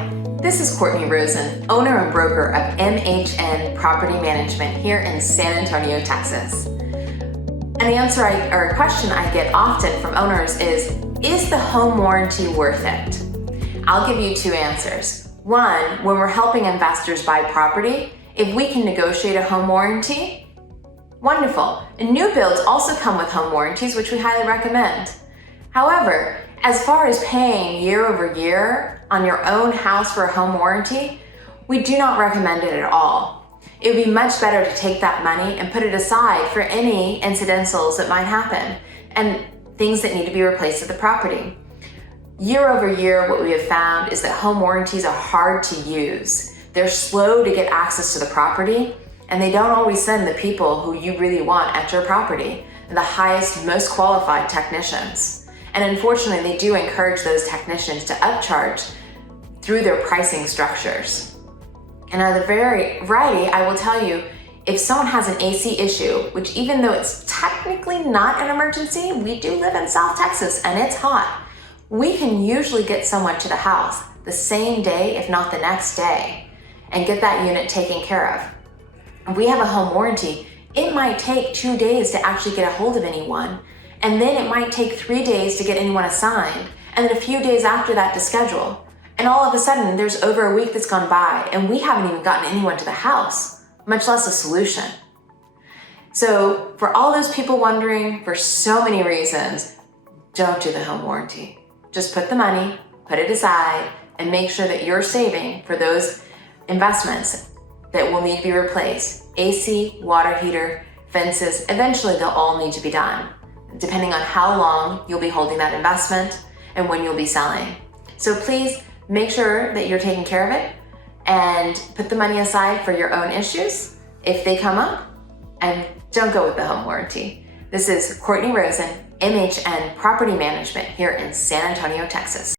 Hi, this is Courtney Rosen, owner and broker of MHN Property Management here in San Antonio, Texas. An answer or a question I get often from owners is the home warranty worth it? I'll give you two answers. One, when we're helping investors buy property, if we can negotiate a home warranty, wonderful. And new builds also come with home warranties, which we highly recommend. However, as far as paying year over year on your own house for a home warranty, we do not recommend it at all. It would be much better to take that money and put it aside for any incidentals that might happen and things that need to be replaced at the property. Year over year, what we have found is that home warranties are hard to use. They're slow to get access to the property, and they don't always send the people who you really want at your property, the highest, most qualified technicians. And unfortunately, they do encourage those technicians to upcharge through their pricing structures. And on the variety, I will tell you, if someone has an AC issue, which even though it's technically not an emergency, we do live in South Texas and it's hot, we can usually get someone to the house the same day, if not the next day, and get that unit taken care of. And we have a home warranty. It might take 2 days to actually get a hold of anyone. And then it might take 3 days to get anyone assigned, and then a few days after that to schedule. And all of a sudden, there's over a week that's gone by, and we haven't even gotten anyone to the house, much less a solution. So for all those people wondering, for so many reasons, don't do the home warranty. Just put the money, put it aside, and make sure that you're saving for those investments that will need to be replaced. AC, water heater, fences, eventually they'll all need to be done, depending on how long you'll be holding that investment and when you'll be selling. So please make sure that you're taking care of it and put the money aside for your own issues if they come up, and don't go with the home warranty. This is Courtney Rosen, MHN Property Management here in San Antonio, Texas.